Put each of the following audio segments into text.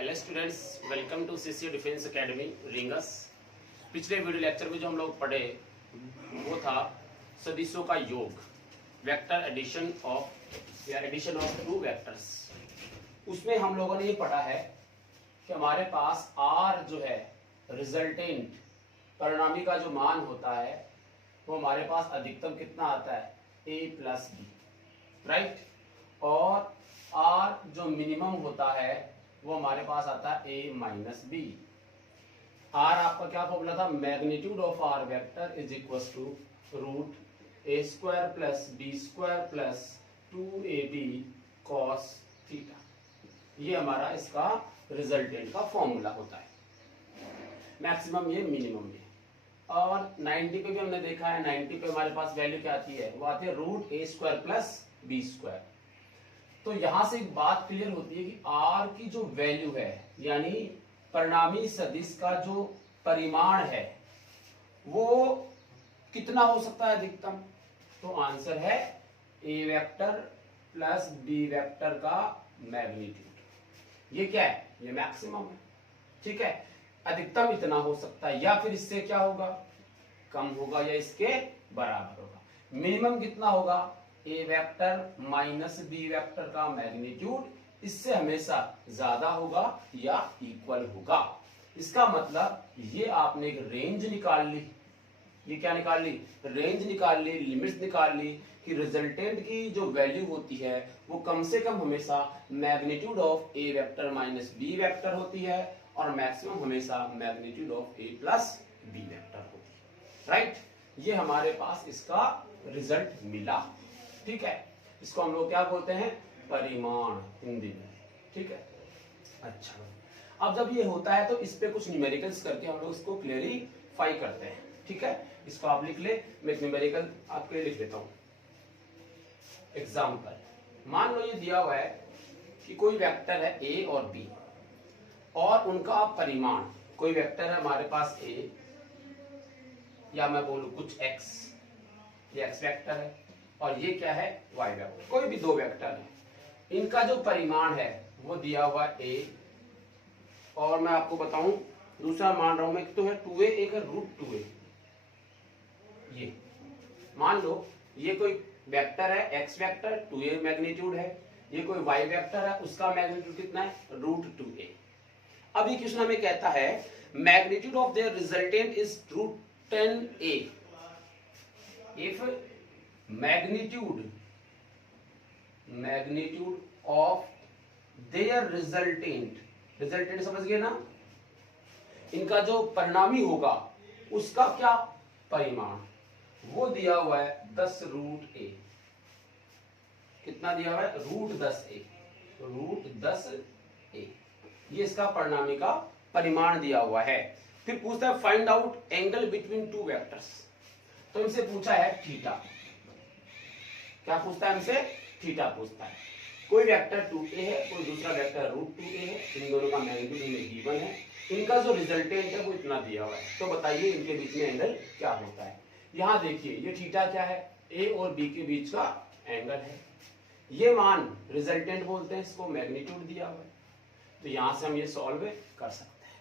Hello students, welcome to CC defence academy Ringas. पिछले video lecture में जो हम लोग पढ़े वो था सदिशों का योग, vector addition of two vectors. उसमें हम लोगों ने ये पढ़ा है कि हमारे पास आर जो है रिजल्टेंट परिणामी का जो मान होता है वो हमारे पास अधिकतम कितना आता है, ए प्लस बी, राइट। और आर जो मिनिमम होता है वो हमारे पास आता है ए माइनस बी। आर आपका क्या फॉर्मूला था, magnitude of R vector is equal to root A square plus B square plus 2ab cos theta. ये हमारा इसका रिजल्टेंट का फॉर्मूला होता है। मैक्सिमम ये, मिनिमम ये। और 90 पे भी हमने देखा है, 90 पे हमारे पास वैल्यू क्या आती है, वो आती है root A square plus B square. तो यहां से एक बात क्लियर होती है कि आर की जो वैल्यू है, यानी परिणामी सदिश का जो परिमाण है, वो कितना हो सकता है अधिकतम। तो आंसर है ए वेक्टर प्लस बी वेक्टर का मैग्नीट्यूड। ये क्या है, ये मैक्सिमम है, ठीक है। अधिकतम इतना हो सकता है, या फिर इससे क्या होगा, कम होगा या इसके बराबर होगा। मिनिमम कितना होगा, ए वेक्टर माइनस बी वेक्टर का मैग्नीट्यूड इससे हमेशा ज्यादा होगा या इक्वल होगा। इसका मतलब ये आपने एक रेंज निकाल ली। ये क्या निकाल ली, रेंज निकाल ली, लिमिट्स निकाल ली कि रिजल्टेंट की जो वैल्यू होती है वो कम से कम हमेशा magnitude of A vector minus B vector होती है, और मैक्सिमम हमेशा magnitude of A plus B vector होती है, राइट। ये हमारे पास इसका रिजल्ट मिला, ठीक है। इसको हम लोग क्या बोलते हैं, परिमाण हिंदी में, ठीक है। अच्छा, अब जब ये होता है तो इस पे कुछ न्यूमेरिकल्स करके हम लोग इसको क्लियरिफाई करते हैं, ठीक है। इसको आप लिख ले, मैं एक न्यूमेरिकल आपके लिए लिख देता हूं। एग्जाम्पल, मान लो ये दिया हुआ है कि कोई वेक्टर है ए और बी, और उनका परिमाण, कोई वेक्टर है हमारे पास ए, या मैं बोलूं कुछ एक्स, ये एक्स वेक्टर है, और ये क्या है, वाई वेक्टर। कोई भी दो वेक्टर है, इनका जो परिमाण है वो दिया हुआ ए, और मैं आपको बताऊं दूसरा मान रहा हूं मैं, तो है 2a, एक है रूट 2a। ये मान लो ये कोई वेक्टर है एक्स वेक्टर, 2a मैग्नीट्यूड है। ये कोई वाई वेक्टर है, उसका मैग्नीट्यूड कितना है, रूट 2a। अब ये क्वेश्चन हमें कहता है magnitude of their resultant is root 10a if magnitude of their resultant समझ गए ना, इनका जो परिणामी होगा उसका क्या परिमाण, वो दिया हुआ है 10 रूट ए। कितना दिया हुआ है, रूट 10a, रूट 10a। ये इसका परिणामी का परिमाण दिया हुआ है। फिर पूछता है find out angle between two vectors. तो इनसे पूछा है थीटा। क्या पूछता है हमसे, थीटा पूछता है। कोई वेक्टर 2a है, कोई दूसरा वेक्टर रूट 2a है, इन दोनों का मैग्नीट्यूड हमें गिवन है, इनका जो रिजल्टेंट है वो इतना दिया हुआ है। तो बताइए इनके बीच में एंगल क्या होता है। यहां देखिए ये थीटा क्या है, a और b के बीच का एंगल है। ये मान रिजल्टेंट बोलते हैं, इसको मैग्नीट्यूड दिया हुआ है। तो यहां से हम ये सॉल्व कर सकते हैं।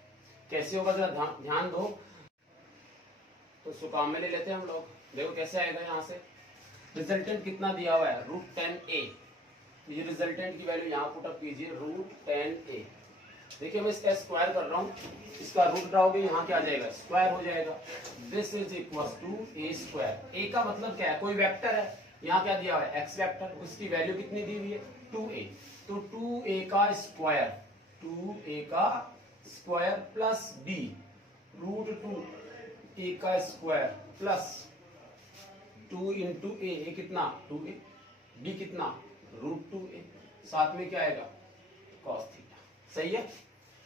कैसे होगा जरा ध्यान दो। तो इसको काम में ले लेते हैं हम लोग। देखो कैसे आएगा, यहां से रिजल्टेंट कितना दिया हुआ है, रूट 10a। ये रिजल्टेंट की वैल्यू यहाँ पुट अप कीजिए, रूट 10a। देखिए मैं इसका स्क्वायर कर रहा हूँ, इसका रूट उठाओगे यहाँ क्या आ जाएगा, स्क्वायर हो जाएगा। This is equal to a square. a का मतलब क्या है, कोई वेक्टर है, यहाँ क्या दिया हुआ है, एक्स वेक्टर, उसकी वैल्यू कितनी दी हुई है, 2a। तो 2a का स्क्वायर, 2a का square plus b, root 2a का स्क्वायर प्लस 2 इंटू ए, कितना 2a, b कितना रूट 2a, साथ में क्या आएगा, cos थीटा। सही है।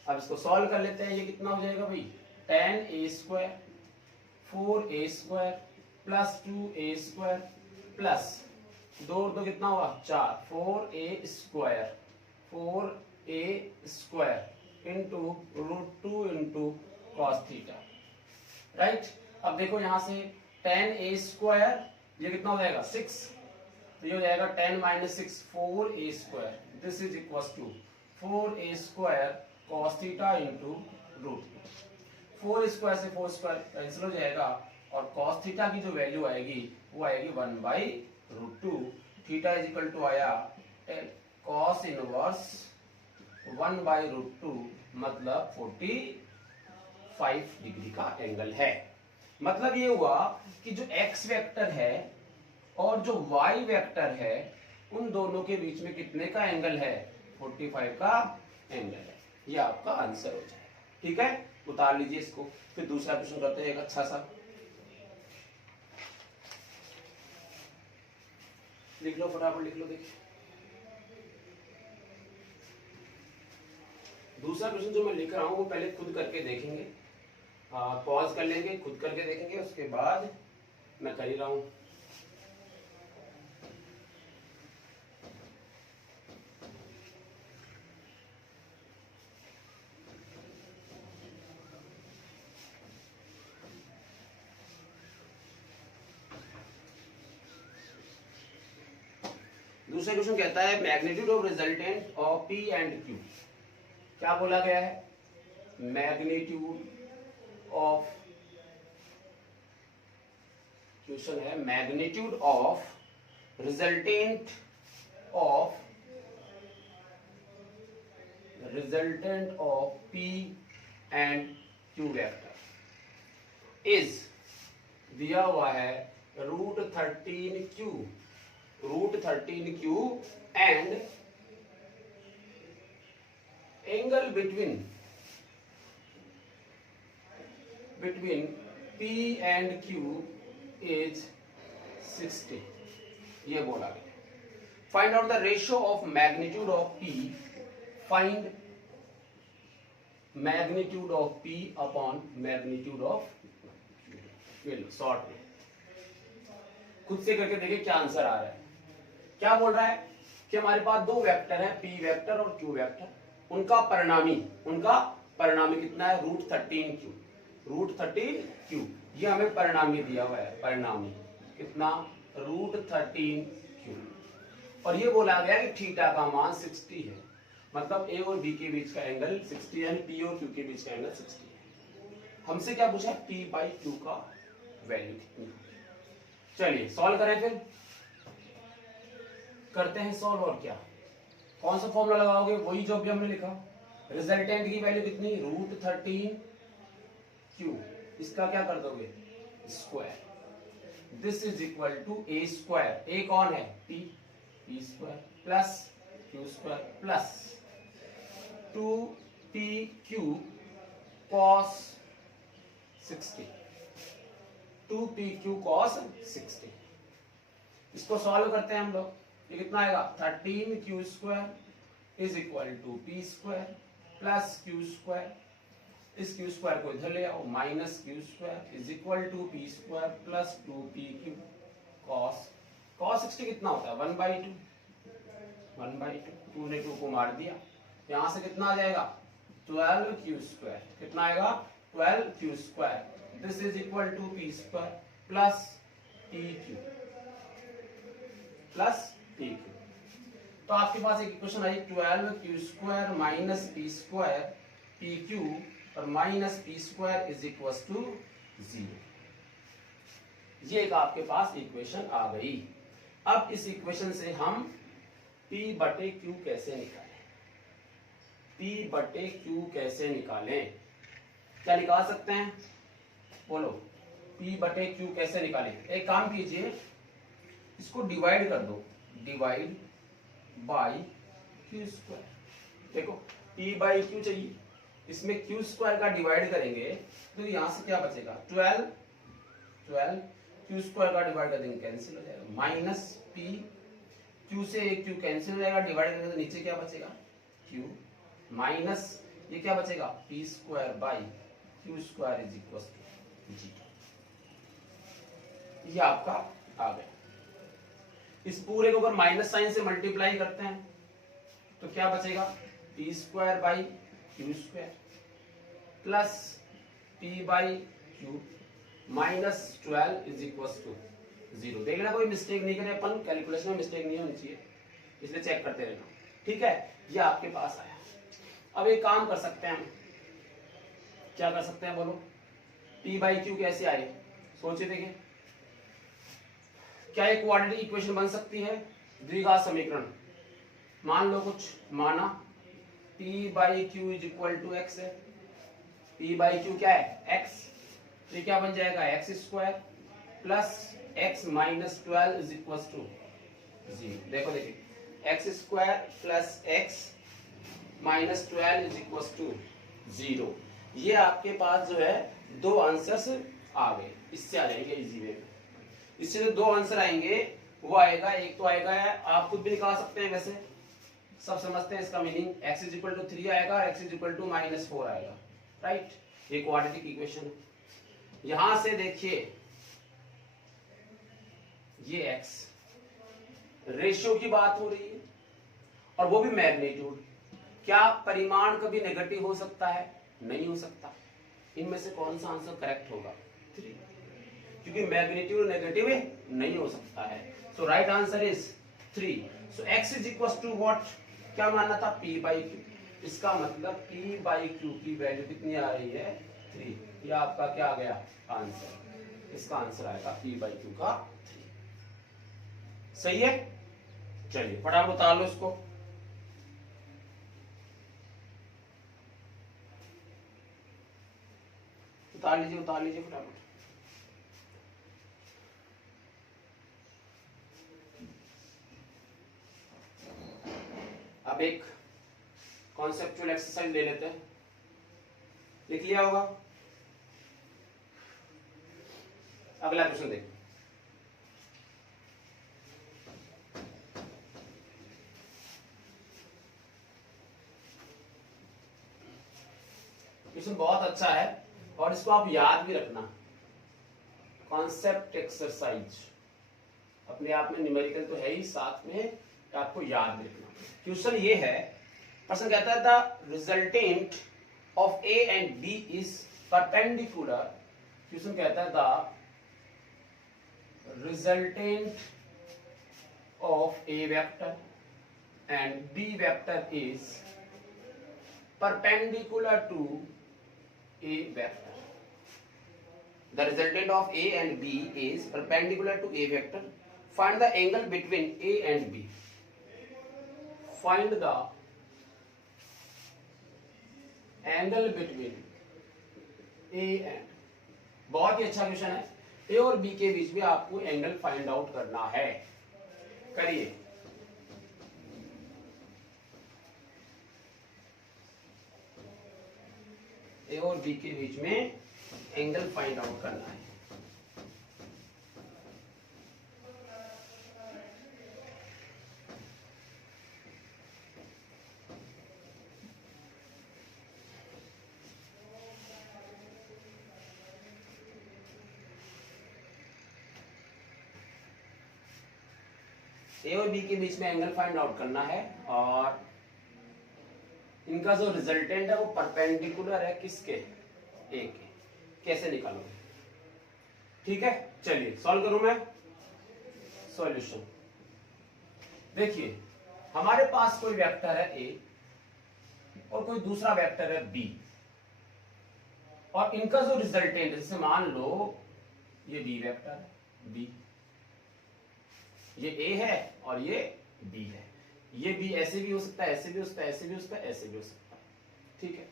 अब इसको सॉल्व कर लेते हैं। ये कितना हो जाएगा भाई, 10a square 4a square plus 2a square plus 2 और 2 कितना हुआ 4, 4a square into root 2 into cos theta, right. अब देखो यहां से 10a स्क्वायर, ये कितना हो जाएगा 6, तो ये हो जाएगा 10 minus 6 4a square. This is equal to 4a² cos theta into root 4 square से 4 स्क्वायर कैंसिल हो जाएगा और cos थीटा की जो वैल्यू आएगी वो आएगी 1/√2। थीटा इज इक्वल टू आया cos इनवर्स 1/√2 मतलब 45 डिग्री का एंगल है। मतलब ये हुआ कि जो x वेक्टर है और जो y वेक्टर है उन दोनों के बीच में कितने का एंगल है, 45 का एंगल है। ये आपका आंसर हो जाएगा। ठीक है, उतार लीजिए इसको। फिर दूसरा क्वेश्चन करते हैं एक अच्छा सा, लिख लो फटाफट, लिख लो। देखिए दूसरा क्वेश्चन जो मैं लिख रहा हूं वो पहले खुद करके देखेंगे, पॉज कर लेंगे, खुद करके देखेंगे, उसके बाद मैं कर ही रहा हूं। दूसरा क्वेश्चन कहता है magnitude of resultant of P and Q। क्या बोला गया है, मैग्नीट्यूड ऑफ, क्वेश्चन है magnitude of resultant of P and Q vector is दिया हुआ है √13Q and angle between P and Q is 60। ये बोला गया। Find out the ratio of magnitude of P, find magnitude of P upon magnitude of Q। Short में खुद से करके देखिए क्या आंसर आ रहा है। क्या बोल रहा है कि हमारे पास दो वेक्टर हैं, P वेक्टर और Q वेक्टर, उनका परिणामी कितना है, √13Q। ये हमें परिणामी दिया हुआ है, परिणामी कितना, √13Q। और ये बोला गया कि थीटा का मान 60 है, मतलब A और B के बीच का एंगल 60 है, यानी P और Q के बीच का एंगल 60 है। हमसे क्या पूछा, P/Q का वैल्यू कितनी है। चलिए सॉल्व करें, फिर करते हैं सॉल्व। और क्या, कौन सा फॉर्मूला लगाओगे, वही जो भी हमने लिखा। रिजल्टेंट की वैल्यू कितनी, √13Q, इसका क्या कर दोगे, square. This is equal to A², A कौन है, P² plus Q² plus 2PQ cos 60, 2PQ cos 60। इसको सॉल्व करते हैं हम लोग। ये कितना आएगा, 13Q² is equal to P² plus Q²। इस Q² को इधर ले आओ, minus Q² is equal to P² plus 2PQ cos 60 कितना होता है, 1/2। 2 ने 2 को मार दिया, यहां से कितना आ जाएगा, 12Q²। कितना आएगा, 12Q²। This is equal to P² plus PQ plus PQ। तो आपके पास एक इक्वेशन आई, 12Q² माइनस P² PQ और minus P² is equal to 0। ये एक आपके पास इक्वेशन आ गई। अब इस इक्वेशन से हम P/Q कैसे निकालें, P/Q कैसे निकालें, क्या निकाल सकते हैं, बोलो, P/Q कैसे निकालें। एक काम कीजिए, इसको डिवाइड कर दो, डिवाइड बाई Q²। देखो P/Q चाहिए, इसमें Q² का डिवाइड करेंगे तो यहां से क्या बचेगा, 12 Q² का डिवाइड कर देंगे, कैंसिल हो जाएगा, माइनस P, Q से एक Q कैंसिल हो जाएगा, डिवाइड करेंगे तो नीचे क्या बचेगा, Q माइनस ये क्या बचेगा, P² by Q² is equal to 0। ये आपका आ गया। इस पूरे को अगर माइनस साइन से मल्टीप्लाई करते हैं तो क्या बचेगा, P² by Q² plus P/Q minus 12 is equal to 0। देख लेना कोई मिस्टेक नहीं करे, अपन कैलकुलेशन में मिस्टेक नहीं होनी चाहिए, इसलिए चेक करते रहना। ठीक है, ये आपके पास आया। अब एक काम कर सकते हैं हम, क्या कर सकते हैं बोलो, P बाई क्यू कैसे आए, सोचे देखें। क्या एक क्वाड्रेटिक इक्वेशन बन सकती है, द्विघात समीकरण। मान लो कुछ माना P by Q is equal to X है, P बाई क्यू क्या है x, तो ये क्या बन जाएगा X square plus X minus 12 is equal to 0। देखो देखिए X square plus X minus 12 is equal to 0। ये आपके पास जो है दो आंसर्स आ गए, इससे आ जाएंगे इजी वे में। इससे जो दो आंसर आएंगे वो आएगा, एक तो आएगा आप खुद भी निकाल सकते हैं, वैसे सब समझते हैं इसका meaning, x is equal to 3 आएगा और x इज इक्वल टू -4 आएगा, राइट। ये क्वाड्रेटिक इक्वेशन है। यहां से देखिए ये x रेशियो की बात हो रही है और वो भी मैग्नीट्यूड। क्या परिमाण कभी नेगेटिव हो सकता है, नहीं हो सकता। इनमें से कौन सा आंसर करेक्ट होगा, 3, क्योंकि मैग्नीट्यूड नेगेटिव नहीं हो सकता है। So right answer is 3। So x is equal to what, क्या माना था P बाई क्यू, इसका मतलब P बाई क्यू की वैल्यू कितनी आ रही है 3। यह आपका क्या आ गया आंसर, इसका आंसर आएगा P बाई क्यू का 3। सही है, चलिए फटाफट उतार लो इसको। उतार लीजिए फटाफट। अब एक कॉन्सेप्चुअल एक्सरसाइज ले लेते हैं, लिख लिया होगा। अगला क्वेश्चन देखो, क्वेश्चन बहुत अच्छा है और इसको आप याद भी रखना। कॉन्सेप्ट एक्सरसाइज अपने आप में न्यूमेरिकल तो है ही, साथ में आपको याद भी रखना। क्वेश्चन ये है, प्रश्न कहता है the resultant of A and B is perpendicular. Question कहता है the resultant of A vector and B vector is perpendicular to a vector. The resultant of A and B is perpendicular to A vector. Find the angle between A and B. Find the angle between A and, बहुत ही अच्छा question है। A और B के बीच में आपको angle find out करना है, करिए। ए और बी के बीच में एंगल फाइंड आउट करना है। ए और बी के बीच में एंगल फाइंड आउट करना है और इनका जो रिजल्टेंट है वो परपेंडिकुलर है किसके, ए के। कैसे निकालोगे, ठीक है। चलिए सॉल्व करूं मैं। सॉल्यूशन देखिए, हमारे पास कोई वेक्टर है ए और कोई दूसरा वेक्टर है बी, और इनका जो रिजल्टेंट, जैसे मान लो ये बी वेक्टर है, बी, ये ए है और ये बी है। ये भी ऐसे भी हो सकता है, ऐसे भी हो सकता है, ऐसे भी हो सकता है, ऐसे भी हो सकता है, ठीक है।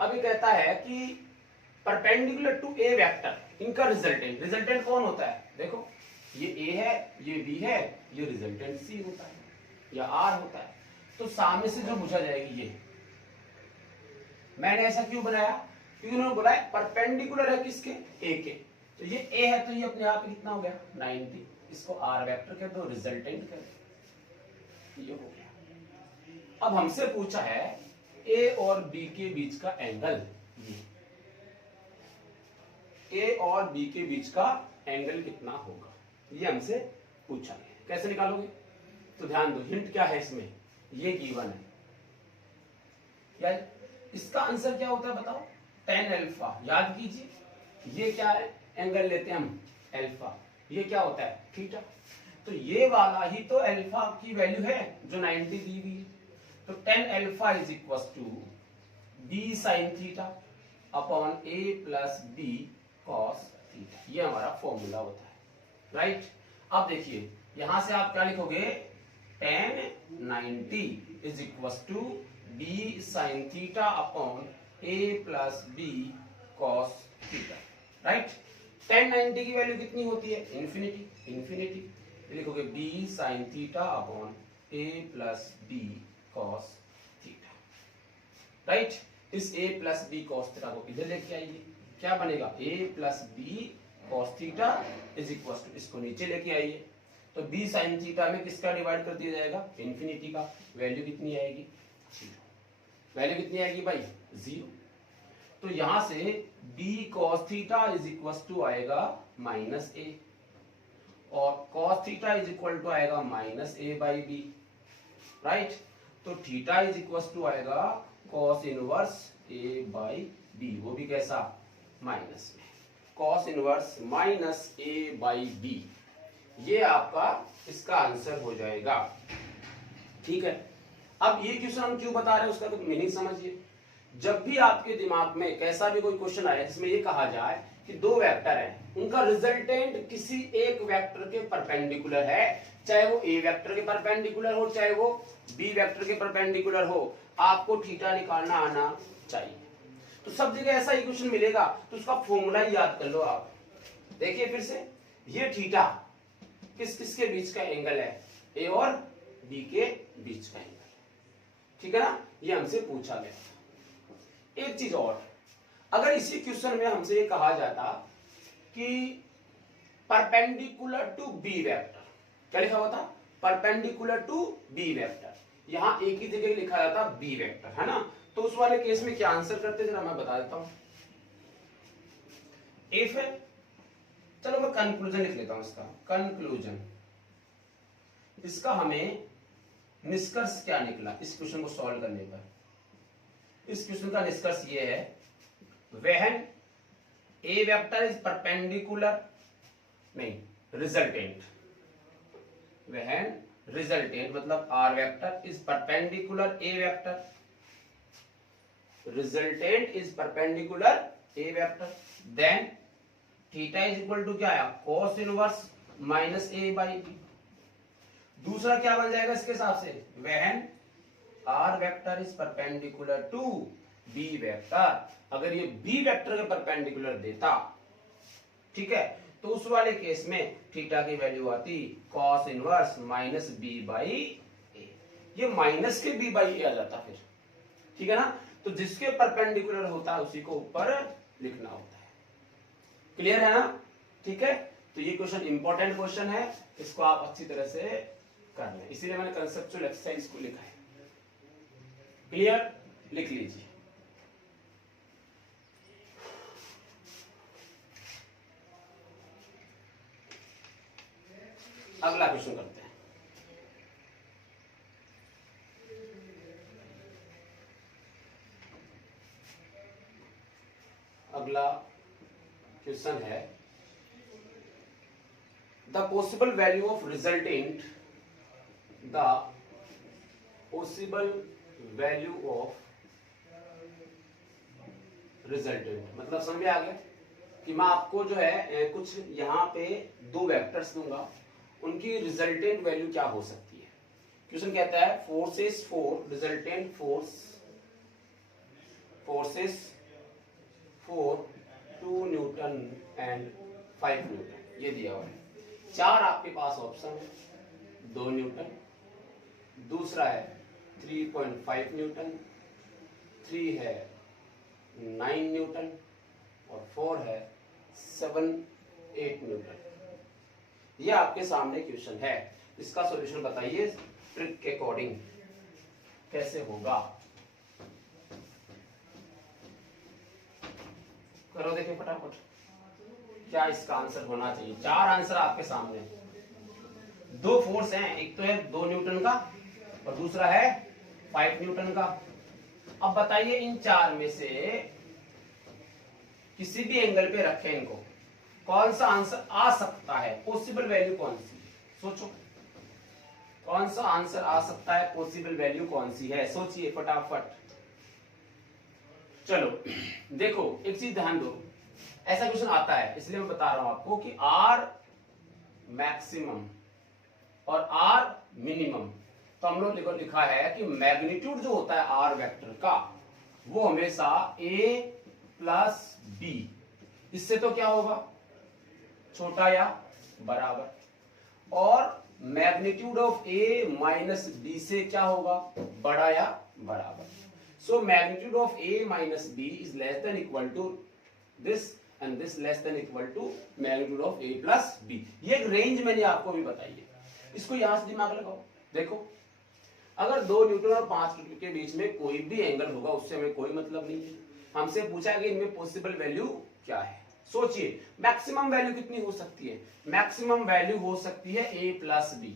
अब ये कहता है कि परपेंडिकुलर टू ए वेक्टर, इनका रिजल्टेंट, रिजल्टेंट कौन होता है, देखो ये ए है, ये बी है, ये रिजल्टेंट सी होता है या आर होता है। तो सामने से जो पूछा जाएगी ये, मैंने ऐसा क्यों बनाया, क्योंकि उन्होंने बोला है परपेंडिकुलर है किसके, ए के। तो ये ए है तो ये अपने आप कितना हो गया 90, इसको आर वेक्टर कह दो, रिजल्टेंट कह दो, ये हो गया। अब हमसे पूछा है ए और बी के बीच का एंगल, ए और बी के बीच का एंगल कितना होगा, ये हमसे पूछा है। कैसे निकालोगे, तो ध्यान दो, हिंट क्या है इसमें, ये गिवन है या इसका आंसर क्या होता है बताओ, tan अल्फा। याद कीजिए ये क्या है, एंगल लेते हैं हम अल्फा, ये क्या होता है थीटा। तो ये वाला ही तो अल्फा की वैल्यू है जो 90 दी हुई है। तो tan alpha is equal to B sine theta upon A plus B cos theta, ये हमारा फॉर्मूला होता है, राइट। अब देखिए यहां से आप क्या लिखोगे, tan 90 is equal to B sine theta upon A plus B cos theta, right. tan 90 की वैल्यू कितनी होती है, इन्फिनिटी, इन्फिनिटी, लिखोगे B sine theta upon A plus B cos theta, right. इस a plus B cos theta को इधर लेके आइए, क्या बनेगा, a plus B cos theta is equal to, इसको नीचे लेके आइए, तो b साइन थीटा में किसका डिवाइड कर दिया जाएगा, इन्फिनिटी का, वैल्यू कितनी आएगी, 0, वैल्यू कितनी आएगी भाई, 0। तो यहां से b cos theta is equal to आएगा माइनस a, और cos theta is equal to आएगा minus a by B, right. तो थीटा इज इक्वल टू आएगा cos inverse a by B, वो भी कैसा, माइनस में, cos inverse minus a by B, ये आपका इसका आंसर हो जाएगा, ठीक है। अब ये क्वेश्चन हम क्यों बता रहे हैं, उसका तो मीनिंग समझिए। जब भी आपके दिमाग में कैसा भी कोई क्वेश्चन आए जिसमें ये कहा जाए कि दो वेक्टर हैं, उनका रिजल्टेंट किसी एक वेक्टर के परपेंडिकुलर है, चाहे वो ए वेक्टर के परपेंडिकुलर हो चाहे वो बी वेक्टर के परपेंडिकुलर हो, आपको थीटा निकालना आना चाहिए। तो सब जगह ऐसा ही क्वेश्चन मिलेगा, तो उसका फॉर्मूला ही याद कर लो आप। देखिए फिर से, ये थीटा किस किस के बीच का एंगल है, ए और बी के बीच का एंगल, ठीक है ना, ये हमसे पूछा गया। एक चीज और, अगर इसी क्वेश्चन में हमसे ये कहा जाता कि परपेंडिकुलर टू बी वेक्टर, क्या लिखा हुआ था, परपेंडिकुलर टू बी वेक्टर, यहां एक ही जगह लिखा जाता बी वेक्टर, है ना, तो उस वाले केस में क्या आंसर करते, जरा मैं बता देता हूं। इफ, चलो मैं कंक्लूजन लिख लेता हूं इसका, कंक्लूजन, इसका हमें निष्कर्ष क्या निकला इस क्वेश्चन को सॉल्व करने पर। इस क्वेश्चन का निष्कर्ष ये है, when A vector is perpendicular, नहीं रिजल्टेंट, व्हेन रिजल्टेंट मतलब R vector is perpendicular A vector, resultant is perpendicular A vector, then theta is equal to क्या आया, cos inverse minus A by B. दूसरा क्या बन जाएगा इसके हिसाब से, when R vector is perpendicular to B vector, अगर ये बी वेक्टर के परपेंडिकुलर देता, ठीक है, तो उस वाले केस में थीटा की वैल्यू आती cos inverse minus B by A, ये माइनस के बी बाई ए आ जाता फिर, ठीक है ना। तो जिसके परपेंडिकुलर होता है उसी को ऊपर लिखना होता है, क्लियर है ना, ठीक है। तो ये क्वेश्चन इंपॉर्टेंट क्वेश्चन है, इसको आप अच्छी तरह से कर लें, इसीलिए मैंने कंसेप्चुअल एक्सरसाइज को लिखा है, क्लियर, लिख लीजिए। अगला क्वेश्चन करते हैं। अगला क्वेश्चन है, the possible value of resultant, the possible value of resultant, मतलब समझ में आ गया कि मैं आपको जो है कुछ यहाँ पे दो वेक्टर्स दूंगा, उनकी रिजल्टेंट वैल्यू क्या हो सकती है। क्वेश्चन कहता है forces for resultant forces for 2 Newton and 5 Newton, ये दिया हुआ है। चार आपके पास ऑप्शन है, 2 न्यूटन, दूसरा है 3.5 न्यूटन, 3 है 9 न्यूटन और 4 है 7-8 न्यूटन। ये आपके सामने क्वेश्चन है, इसका सॉल्यूशन बताइए ट्रिक के अकॉर्डिंग कैसे होगा, करो देखिए फटाफट क्या इसका आंसर होना चाहिए। चार आंसर आपके सामने, दो फोर्स हैं, एक तो है 2 न्यूटन का और दूसरा है 5 न्यूटन का। अब बताइए इन चार में से किसी भी एंगल पे रखें इनको, कौन सा आंसर आ सकता है, पॉसिबल वैल्यू कौन सी है, सोचो। कौन सा आंसर आ सकता है, पॉसिबल वैल्यू कौन सी है, सोचिए फटाफट। चलो देखो एक चीज ध्यान दो, ऐसा क्वेश्चन आता है इसलिए मैं बता रहा हूं आपको कि आर मैक्सिमम और आर मिनिमम, तो हम लोग लिखा है कि मैग्नीट्यूड जो होता है आर वेक्टर का वो हमेशा a प्लस बी, इससे तो क्या होगा छोटा या बराबर, और magnitude of a minus B से क्या होगा बड़ा या बराबर। So magnitude of a minus B is less than equal to this and this less than equal to magnitude of a plus B. ये एक रेंज मैंने आपको भी बताई है, इसको यहां से दिमाग लगाओ। देखो अगर 2 न्यूटन और 5 न्यूटन के बीच में कोई भी एंगल होगा उससे हमें कोई मतलब नहीं है, हमसे पूछा है कि इनमें पॉसिबल वैल्यू क्या है। सोचिए मैक्सिमम वैल्यू कितनी हो सकती है, मैक्सिमम वैल्यू हो सकती है a प्लस बी।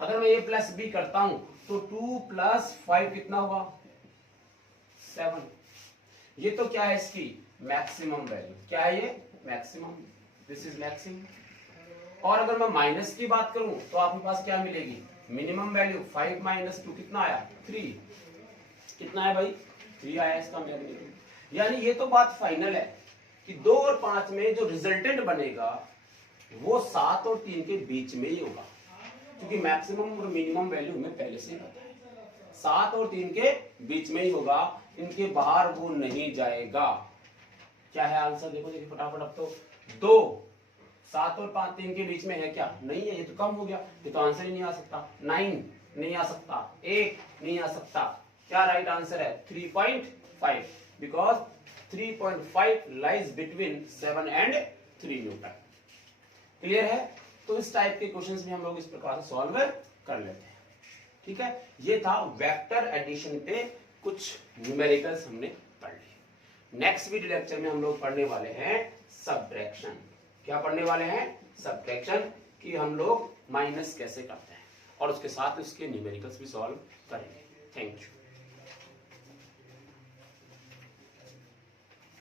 अगर मैं a प्लस बी करता हूं तो 2 प्लस 5 कितना होगा 7। ये तो क्या है इसकी मैक्सिमम वैल्यू, क्या है ये मैक्सिमम, दिस इज मैक्सिमम। और अगर मैं माइनस की बात करूं तो आपके पास क्या मिलेगी मिनिमम वैल्यू, 5 माइनस 2 कितना आया 3, कितना है भाई 3 आया इसका मैग्नीट्यूड। यानी ये तो बात फाइनल है कि 2 और 5 में जो रिजल्टेंट बनेगा वो 7 और 3 के बीच में ही होगा, क्योंकि मैक्सिमम और मिनिमम वैल्यू हमें पहले से ही पता है 7 और 3 के बीच में ही होगा, इनके बाहर वो नहीं जाएगा। क्या है आंसर, देखो देखिए फटाफट। अब तो 2 7 और 5 3 के बीच में है क्या, नहीं है, ये तो कम हो गया, ये तो आंसर ही नहीं आ सकता। 9 नहीं आ सकता, 8 नहीं आ सकता, क्या राइट आंसर है 3.5, because 3.5 lies between 7 and 3 Newton. Clear है। तो इस टाइप के क्वेश्चंस भी हम लोग इस प्रकार से सॉल्व कर लेते हैं। ठीक है, ये था वेक्टर एडिशन पे कुछ न्यूमेरिकल्स हमने पढ़ लिए। नेक्स्ट वीडियो लेक्चर में हम लोग पढ़ने वाले हैं सब्ट्रैक्शन। क्या पढ़ने वाले हैं सब्ट्रैक्शन, कि हम लोग माइनस कैसे करते हैं और उसके साथ उसके न्यूमेरिकल्स भी सॉल्व करेंगे।